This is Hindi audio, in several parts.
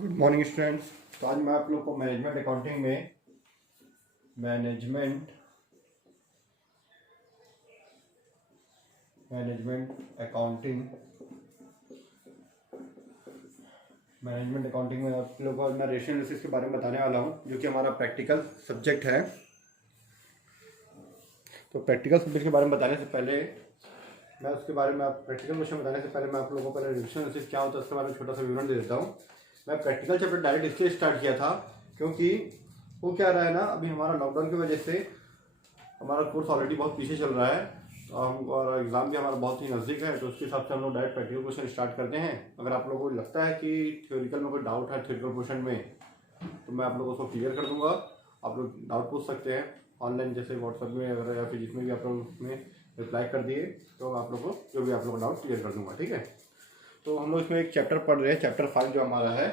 Good morning students. तो आज मैं आप लोग को मैनेजमेंट अकाउंटिंग में मैनेजमेंट अकाउंटिंग में आप लोगों को मैं रेशियो एनालिसिस के बारे में बताने वाला हूँ, जो कि हमारा प्रैक्टिकल सब्जेक्ट है। तो प्रैक्टिकल सब्जेक्ट के बारे में बताने से पहले मैं उसके बारे में प्रैक्टिकल क्वेश्चन बताने से पहले मैं आप लोगों को पहले रेशियो एनालिसिस क्या होता है उसके बारे में छोटा सा विवरण दे देता हूँ। मैं प्रैक्टिकल चैप्टर डायरेक्ट इसलिए स्टार्ट किया था क्योंकि वो क्या रहा है ना, अभी हमारा लॉकडाउन की वजह से हमारा कोर्स ऑलरेडी बहुत पीछे चल रहा है और एग्ज़ाम भी हमारा बहुत ही नज़दीक है। तो उसके हिसाब से हम लोग डायरेक्ट प्रैक्टिकल क्वेश्चन स्टार्ट करते हैं। अगर आप लोगों को लगता है कि थ्योरिकल में कोई डाउट है थ्योरिकल क्वेश्चन में, तो मैं आप लोगों को क्लियर कर दूंगा। आप लोग डाउट पूछ सकते हैं ऑनलाइन, जैसे व्हाट्सएप में अगर या फिर जिसमें भी आप लोग उसमें रिप्लाई कर दिए तो आप लोग को जो भी आप लोग का डाउट क्लियर कर दूंगा। ठीक है, तो हम लोग इसमें एक चैप्टर पढ़ रहे हैं, चैप्टर 5 जो हमारा है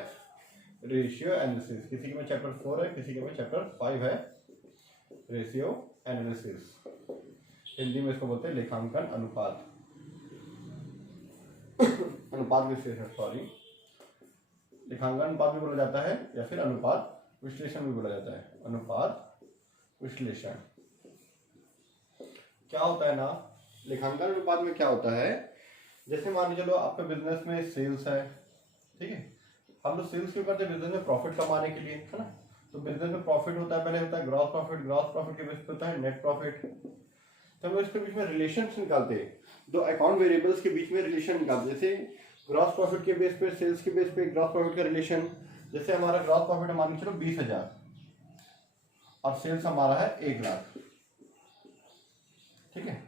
रेशियो एनालिसिस। किसी के में चैप्टर 4 है, किसी के में चैप्टर 5 है रेशियो एनालिसिस। हिंदी में इसको बोलते हैं लेखांकन अनुपात अनुपात विश्लेषण, सॉरी, लेखांकन अनुपात भी बोला जाता है या फिर अनुपात विश्लेषण भी बोला जाता है। अनुपात विश्लेषण क्या होता है ना, लेखांकन अनुपात में क्या होता है, जैसे मान लीजिए चलो आपके बिजनेस में सेल्स है, ठीक है। हम लोग सेल्स क्यों करते हैं? बिजनेस में प्रॉफिट कमाने के लिए, है ना। तो बिजनेस में प्रॉफिट होता है, पहले होता है ग्रॉस प्रॉफिट, ग्रॉस प्रॉफिट के बेस पे होता है नेट प्रॉफिट। तो हम लोग इसके बीच में रिलेशन निकालते हैं, दो अकाउंट वेरिएबल्स के बीच में रिलेशन निकालते हैं। जैसे ग्रॉस प्रॉफिट के बेस पे, सेल्स के बेस पे ग्रॉस प्रॉफिट का रिलेशन। जैसे हमारा ग्रॉस प्रॉफिट है मान लीजिए चलो 20,000 और सेल्स हमारा है 1,00,000, ठीक है।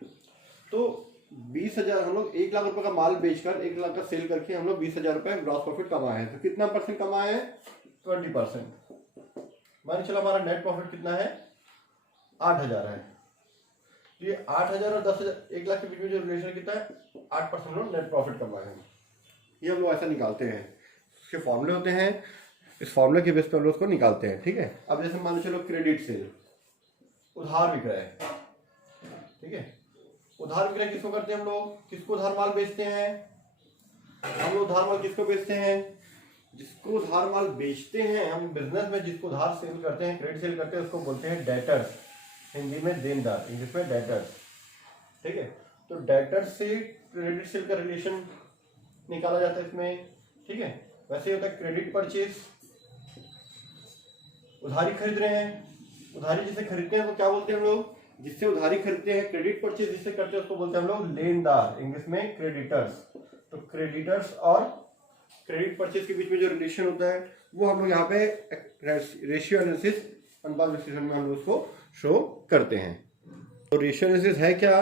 तो 20,000 हम लोग 1,00,000 रुपए का माल बेचकर 1,00,000 का सेल करके हम लोग 20,000 रुपए ग्रॉस प्रॉफिट कमाए हैं। तो कितना परसेंट कमाए हैं? 20%। मान चलो हमारा नेट प्रॉफिट कितना है? 8,000 है। तो ये 8,000 और 10,000 1,00,000 के बीच में जो रिलेशन कितना है? 8% लोग नेट प्रॉफिट कमाए हैं। ये हम लोग ऐसा निकालते हैं, उसके फॉर्मूले होते हैं, इस फॉर्मूले के बेस पर हम लोग उसको निकालते हैं। ठीक है, अब जैसे मान चलो क्रेडिट सेल, उधार विक्रय, ठीक है। उधार विक्रय किसको करते हैं हम लोग? किसको उधार माल बेचते हैं? हम लोग उधार माल किसको बेचते हैं? जिसको उधार माल बेचते हैं हम बिजनेस में, जिसको उधार सेल करते हैं, क्रेडिट सेल करते हैं, उसको बोलते हैं डेटर्स, हिंदी में देनदार, इंग्लिश में डेटर्स, ठीक है। तो डेटर्स से क्रेडिट सेल का रिलेशन निकाला जाता है इसमें, ठीक है। वैसे ही होता है क्रेडिट परचेज, उधारी खरीद रहे हैं, उधारी जिसे खरीदते हैं वो क्या बोलते हैं हम लोग? जिससे उधारी खरीदते हैं। क्रेडिट परचेज जिससे करते हैं उसको बोलते हैं हम लोग लेनदार, इंग्लिश में क्रेडिटर्स। तो क्रेडिटर्स और क्रेडिट परचेज के बीच में जो रिलेशन होता है वो हम लोग यहाँ पे रेशियो एनालिसिस, अनुपात विश्लेषण में हम लोग उसको शो करते हैं। तो रेशियो एनालिसिस है क्या?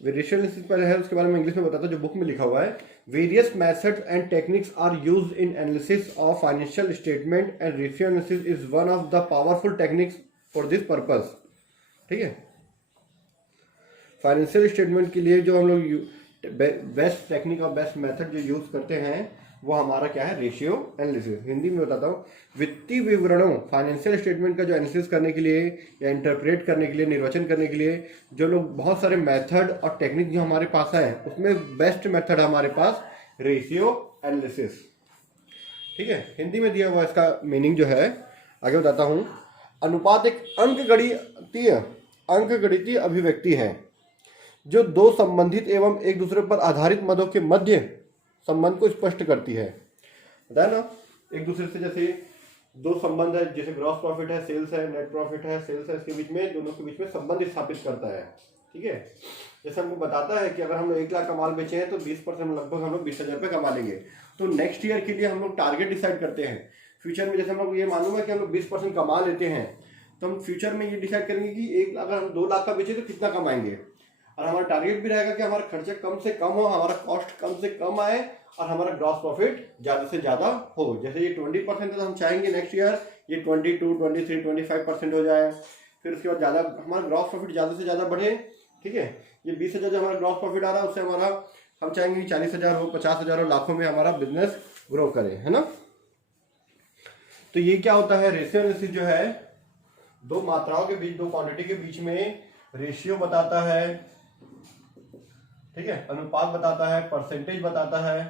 रेशियो एनालिसिस पहले है, उसके बारे में इंग्लिश में बताता हूँ, जो बुक में लिखा हुआ है। Various methods and techniques are used in analysis of financial statement and ratio analysis is one of the powerful techniques for this purpose, ठीक है। फाइनेंशियल स्टेटमेंट के लिए जो हम लोग बेस्ट टेक्निक और बेस्ट मेथड जो यूज करते हैं वो हमारा क्या है? Ratio analysis. हिंदी में बताता हूँ, वित्तीय विवरणों, फाइनेंशियल स्टेटमेंट का जो एनालिसिस करने के लिए या इंटरप्रेट करने के लिए, निर्वचन करने के लिए जो लोग बहुत सारे मेथड और टेक्निक जो हमारे पास है, उसमें बेस्ट मेथड हमारे पास रेशियो एनालिसिस, ठीक है। हिंदी में दिया हुआ इसका मीनिंग जो है, आगे बताता हूँ। अनुपात एक अंकगणितीय अभिव्यक्ति है जो दो संबंधित एवं एक दूसरे पर आधारित मदों के मध्य संबंध को स्पष्ट करती है। बताया ना, एक दूसरे से जैसे दो संबंध है, जैसे ग्रॉस प्रॉफिट है, सेल्स है, नेट प्रॉफिट है, सेल्स है, इसके बीच में, दोनों के बीच में संबंध स्थापित करता है, ठीक है। जैसे हमको बताता है कि अगर हम लोग 1,00,000 का माल बेचे हैं तो 20% लगभग हम लोग 20,000 रुपये कमा लेंगे। तो नेक्स्ट ईयर के लिए हम लोग टारगेट डिसाइड करते हैं। फ्यूचर में जैसे हम लोग ये मालूम है कि हम लोग 20% कमा लेते हैं, तो हम फ्यूचर में ये डिसाइड करेंगे कि अगर हम 2,00,000 का बेचे तो कितना कमाएंगे। और हमारा टारगेट भी रहेगा कि हमारा खर्चे कम से कम हो, हमारा कॉस्ट कम से कम आए और हमारा ग्रॉस प्रॉफिट ज़्यादा से ज़्यादा हो। जैसे ये 20% है तो हम चाहेंगे नेक्स्ट ईयर ये 22, 23, 25% हो जाए। फिर उसके बाद ज़्यादा हमारा ग्रॉस प्रॉफिट ज़्यादा से ज़्यादा बढ़े, ठीक है। ये 20,000 जो हमारा ग्रॉस प्रॉफिट आ रहा है उससे हमारा हम चाहेंगे कि 40,000 हो, 50,000 हो, लाखों में हमारा बिजनेस ग्रो करे, है ना। तो ये क्या होता है? रेशियो एनालिसिस जो है दो मात्राओं के बीच, दो क्वांटिटी के बीच में रेशियो बताता है, ठीक है, अनुपात बताता है, परसेंटेज बताता है,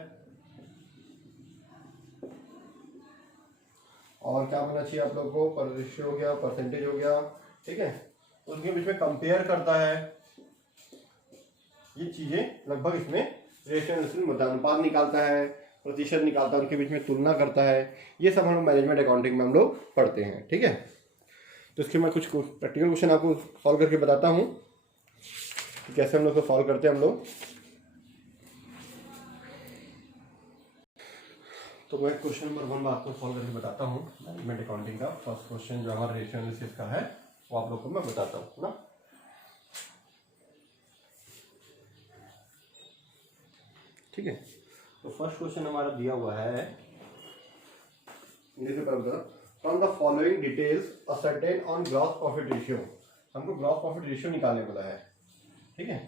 और क्या बनना चाहिए आप लोगों को, पर रेशियो हो गया, परसेंटेज हो गया, ठीक है। उनके बीच में कंपेयर करता है, ये चीजें लगभग इसमें रेशियो अनुपात निकालता है, प्रतिशत निकालता है, उनके बीच में तुलना करता है। ये सब हम लोग मैनेजमेंट अकाउंटिंग में हम लोग पढ़ते हैं, ठीक है। तो इसके मैं कुछ प्रैक्टिकल क्वेश्चन आपको सॉल्व करके बताता हूँ कि कैसे हम लोग को सॉल्व करते हैं हम लोग। तो मैं क्वेश्चन नंबर 1 आपको सॉल्व करके बताता हूँ मैनेजमेंट अकाउंटिंग का। फर्स्ट क्वेश्चन जो हमारा रेशियो एनालिसिस का है वो आप लोग को मैं बताता हूँ ना। ठीक है, तो फर्स्ट क्वेश्चन हमारा दिया हुआ है, from the following details ascertain on gross profit ratio. हमको ग्रॉस प्रॉफिट रेशियो निकालने वाला है, ठीक है।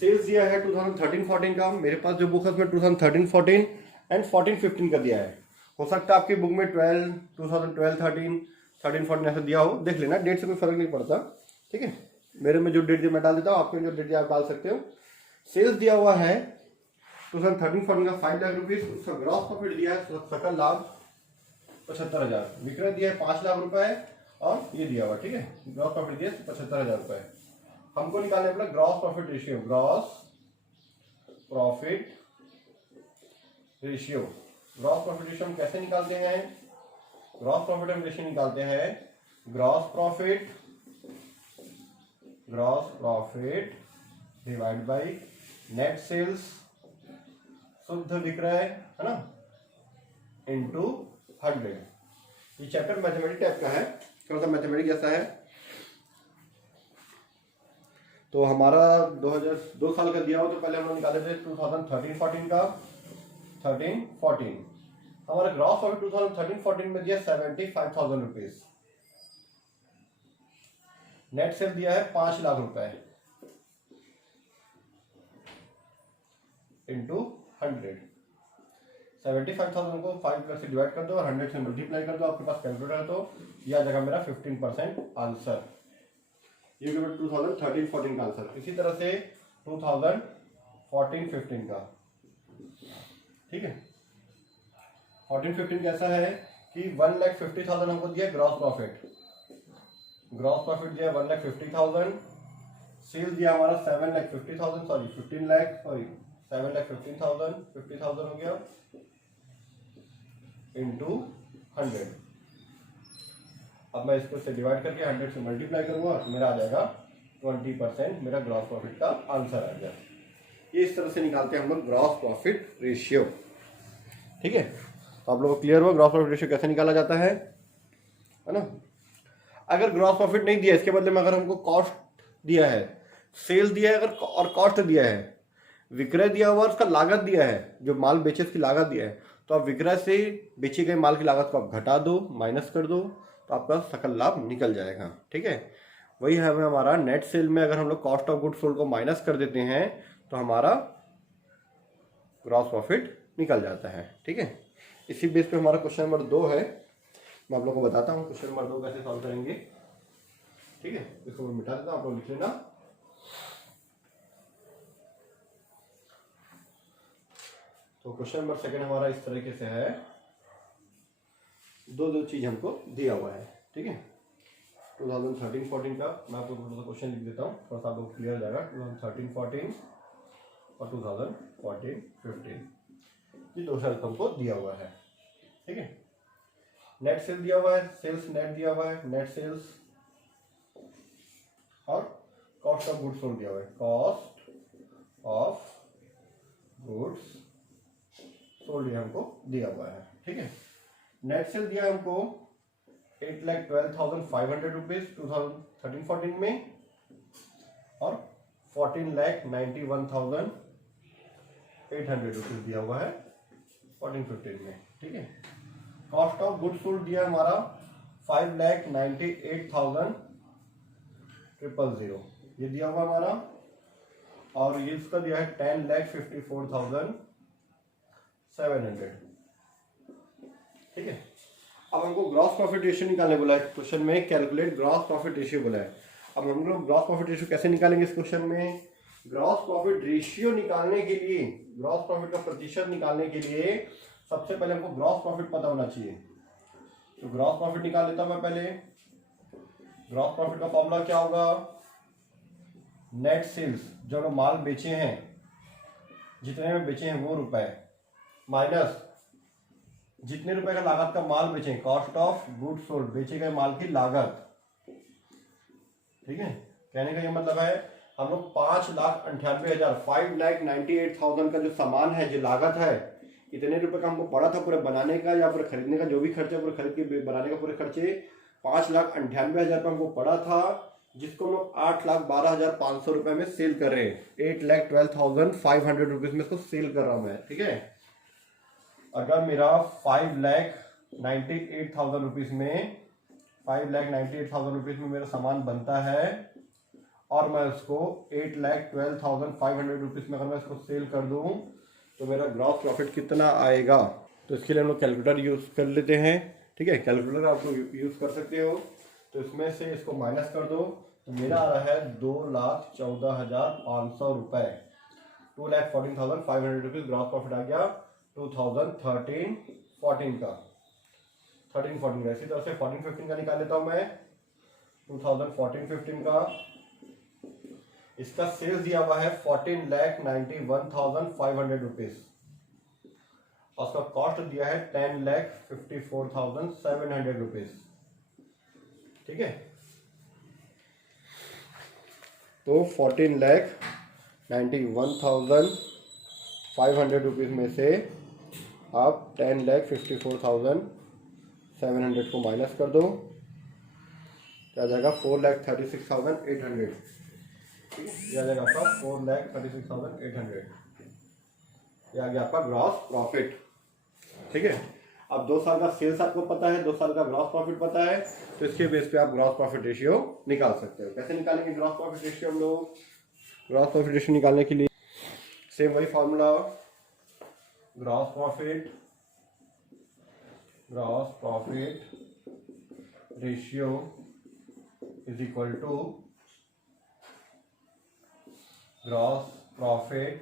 सेल्स दिया है 2013-14 का, मेरे पास जो बुक है उसमें 2013-14 एंड 14-15 का दिया है। हो सकता है आपकी बुक में 2012-13, 13-14 ऐसा दिया हो, देख लेना, डेट से कोई फर्क नहीं पड़ता, ठीक है। मेरे में जो डेट दिया मैं डाल देता हूँ, आपके जो डेट दिया आप डाल सकते हो। सेल्स दिया हुआ है 2013-14 का 5 लाख रुपीज, उसका ग्रॉस प्रॉफिट दिया है सकल लाभ 75,000, विक्रय दिया है 5 लाख रुपए और ये दिया हुआ, ठीक है। ग्रॉस प्रॉफिट दिया 75,000 रुपए। हमको निकालने पड़ा gross profit ratio, gross profit ratio. Gross profit ratio हम कैसे निकालते हैं, ग्रॉस प्रॉफिट हम रेशियो निकालते हैं gross profit divide by net sales, शुद्ध विक्रय है ना, इनटू 100। ये चैप्टर मैथमेटिक्स टाइप का है, थोड़ा सा मैथमेटिक्स जैसा है। तो हमारा 2002 साल का दिया हो, तो पहले हम लोग निकाले थे 2013-14 का 13-14। हमारा ग्रॉस प्रॉफिट 2013-14 में दिया 75,000 रुपीज, नेट सेल दिया है 5 लाख रुपए इंटू 100। 75,000 को 5 से डिवाइड कर दो और 100 से मल्टीप्लाई कर दो, आपके पास कैलकुलेटर है तो यह आ जाएगा मेरा 15% आंसर। ये 2013-14 का आंसर। इसी तरह से 2014-15 का, ठीक है। 14-15 कैसा है कि 1,50,000 हमको दिया ग्रॉस प्रॉफिट, ग्रॉस प्रॉफिट दिया 1,50,000, सेल दिया हमारा 7,50,000, सॉरी 15 लाख, सॉरी 7,15,000, 50,000 हो गया इंटू 100। अब मैं इसको से डिवाइड करके 100 से मल्टीप्लाई करूंगा तो मेरा आ जाएगा 20%, मेरा ग्रॉस प्रॉफिट का आंसर आ गया। ये इस तरह से निकालते हैं हम लोग ग्रॉस प्रॉफिट रेशियो, ठीक है। तो आप लोगों को क्लियर हुआ ग्रॉस प्रॉफिट रेशियो कैसे निकाला जाता है ना। अगर ग्रॉस प्रॉफिट नहीं दिया, इसके बदले में अगर हमको कॉस्ट दिया है, सेल दिया है अगर और कॉस्ट दिया है, विक्रय दिया हुआ उसका लागत दिया है, जो माल बेचे उसकी लागत दिया है, तो आप विक्रय से बेचे गए माल की लागत को आप घटा दो, माइनस कर दो, तो आपका सकल लाभ निकल जाएगा, ठीक है। वही है हमारा नेट सेल में, अगर हम लोग कॉस्ट ऑफ गुड्स सोल्ड को माइनस कर देते हैं तो हमारा ग्रॉस प्रॉफिट निकल जाता है, ठीक है। इसी बेस पे हमारा क्वेश्चन नंबर 2 है, मैं आप लोगों को बताता हूँ क्वेश्चन नंबर 2 कैसे सॉल्व करेंगे, ठीक है। इसको मैं मिटा देता हूँ, आप लोग लिख लेना। तो क्वेश्चन नंबर 2 हमारा इस तरीके से है, दो चीज हमको दिया हुआ है, ठीक है। 2013-14 का मैं आपको थोड़ा सा क्वेश्चन लिख देता हूँ, थोड़ा सा आपको क्लियर हो जाएगा। 2013-14 और 2014-15 ये दो शर्त हमको दिया हुआ है, ठीक है। नेट सेल दिया हुआ है, सेल्स नेट दिया हुआ है, नेट सेल्स, और कॉस्ट ऑफ गुड्स सोल्ड दिया हुआ है, कॉस्ट ऑफ गुड्स सोल्ड हमको दिया हुआ है, ठीक है। नेट सेल दिया हमको 8,12,500 रुपीज 2013-14 में और 14,91,800 रुपीज दिया हुआ है 14-15 में, ठीक है। कॉस्ट ऑफ गुड्स सोल्ड दिया हमारा 5,98,000 ये दिया हुआ हमारा, और ये इसका दिया है 10,54,700, ठीक है। अब हमको ग्रॉस प्रॉफिट रेशियो निकालने बोला है क्वेश्चन में, कैलकुलेट ग्रॉस प्रॉफिट रेशियो बोला है। अब हम लोग ग्रॉस प्रॉफिट रेशियो कैसे निकालेंगे इस क्वेश्चन में, ग्रॉस प्रॉफिट रेशियो निकालने के लिए, ग्रॉस प्रॉफिट का प्रतिशत निकालने के लिए सबसे पहले हमको ग्रॉस प्रॉफिट पता होना चाहिए। तो ग्रॉस प्रॉफिट निकाल लेता हूं मैं पहले। ग्रॉस प्रॉफिट का फॉर्मूला क्या होगा, नेट सेल्स, जो हम माल बेचे हैं, जितने में बेचे हैं वो रुपए, माइनस जितने रुपए का लागत का माल बेचे, कॉस्ट ऑफ गुड्स सोल्ड, बेचे गए माल की लागत। ठीक है, कहने का ये मतलब है हम लोग 5,98,000 5,98,000 का जो सामान है, जो लागत है, इतने रुपए का हमको पड़ा था पूरे बनाने का या पूरे खरीदने का, जो भी खर्चा पूरे खरीद के बनाने का पूरे खर्चे 5,98,000 का हमको पड़ा था, जिसको हम लोग 8,12,500 रुपए में सेल कर रहे हैं। 8,12,500 रुपीज में इसको सेल कर रहा हूं मैं। ठीक है, अगर मेरा 5,98,000 रुपीज में 5,98,000 रुपीज में मेरा सामान बनता है और मैं उसको 8,12,500 रुपीज में अगर मैं इसको सेल कर दूं तो मेरा ग्रॉस प्रॉफिट कितना आएगा। तो इसके लिए हम लोग कैलकुलेटर यूज कर लेते हैं। ठीक है, कैलकुलेटर आप लोग यूज कर सकते हो। तो इसमें से इसको माइनस कर दो तो मेरा आ रहा है 2,14,500 रुपए। 2,14,500 रुपीज ग्रॉस प्रॉफिट आ गया 2013-14 का। 13-14 का। इसी तरह से 14-15 का निकाल लेता हूं मैं। 2014-15 का इसका सेल्स दिया हुआ है 14,91,500 रुपीज और उसका कॉस्ट दिया है 10,54,700 रुपीज। ठीक है, तो 14,91,500 रुपीज में से आप 10,54,700 को माइनस कर दो, क्या जाएगा 4,36,800। ये आ जाएगा आपका 4,36,800। ये आ गया आपका ग्रॉस प्रॉफिट। ठीक है, अब 2 साल का सेल्स आपको पता है, 2 साल का ग्रॉस प्रॉफिट पता है, तो इसके बेस पे आप ग्रॉस प्रॉफिट रेशियो निकाल सकते हो। कैसे निकालेंगे ग्रॉस प्रॉफिट रेशियो हम लोग? ग्रॉस प्रॉफिट रेशियो निकालने के लिए सेम वही formula, gross profit ratio is equal to gross profit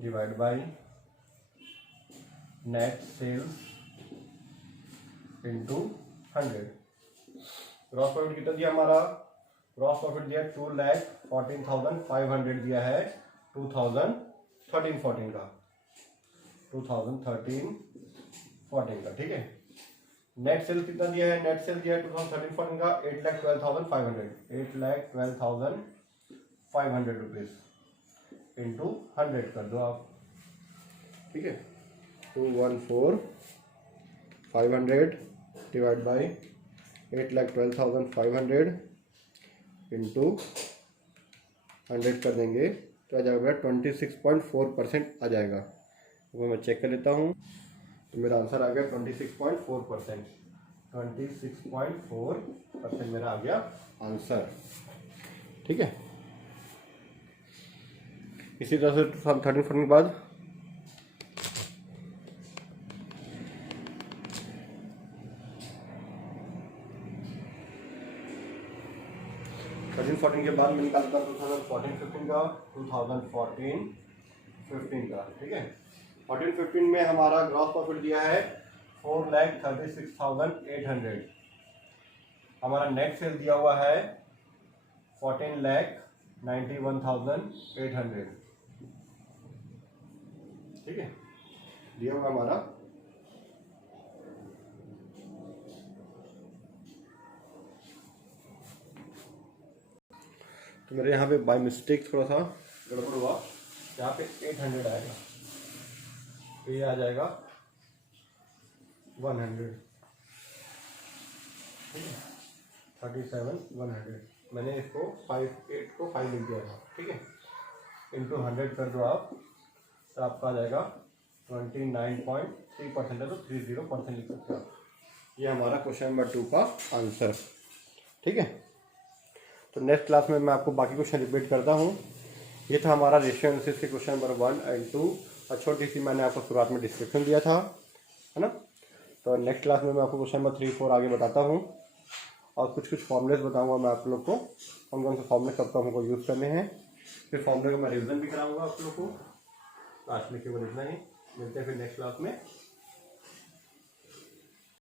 divide by net sales into 100। Gross profit कितना दिया हमारा? ग्रॉस प्रॉफिट दिया 2,14,500 दिया है 2013-14 का। 2013-14 का। ठीक है, नेट सेल कितना दिया है? नेट सेल दिया है 2013-14 का 8,12,500। 8,12,500 रुपीज इंटू 100 कर दो आप। ठीक है, 214,500 डिवाइड बाई 8,12,500 इंटू 100 कर देंगे तो आ जाएगा 26.4% आ जाएगा। वो मैं चेक कर लेता हूँ, तो मेरा आंसर आ गया 26.4%। 26.4% मेरा आ गया आंसर। ठीक है, इसी तरह से 13-14 के बाद 13-14 के बाद मैं निकालता हूँ 2014-15 का। 2014-15 का। ठीक है, 14-15 में हमारा ग्रॉस प्रॉफिट दिया है 4,36,800। हमारा नेट सेल दिया हुआ है 14,91,800। ठीक है, दिया हुआ हमारा। तो मेरे यहाँ पे बाय मिस्टेक थोड़ा सा गड़बड़ हुआ, यहाँ पे 800 आएगा, तो ये आ जाएगा 100। ठीक है, 37,100। मैंने इसको 8 को 5 लिख दिया था। ठीक है, इंटू 100 कर दो आप, तो आपका आ जाएगा 29.3% है, तो 30% लिख सकते हो आप। ये हमारा क्वेश्चन नंबर 2 का आंसर। ठीक है, तो नेक्स्ट क्लास में मैं आपको बाकी क्वेश्चन रिपीट करता हूँ। ये था हमारा रेशियो एनालिसिस के क्वेश्चन नंबर 1 और 2, और छोटी सी मैंने आपको शुरुआत में डिस्क्रिप्शन दिया था, है ना। तो नेक्स्ट क्लास में मैं आपको क्वेश्चन नंबर 3, 4 आगे बताता हूँ, और कुछ फार्मूलेस बताऊँगा मैं आप लोग को, कौन से फार्मूले कब कब हमको यूज़ करने हैं। फिर फार्मूले का मैं रिविजन भी कराऊँगा आप लोग को। आज में केवल इतना ही, मिलते हैं फिर नेक्स्ट क्लास में।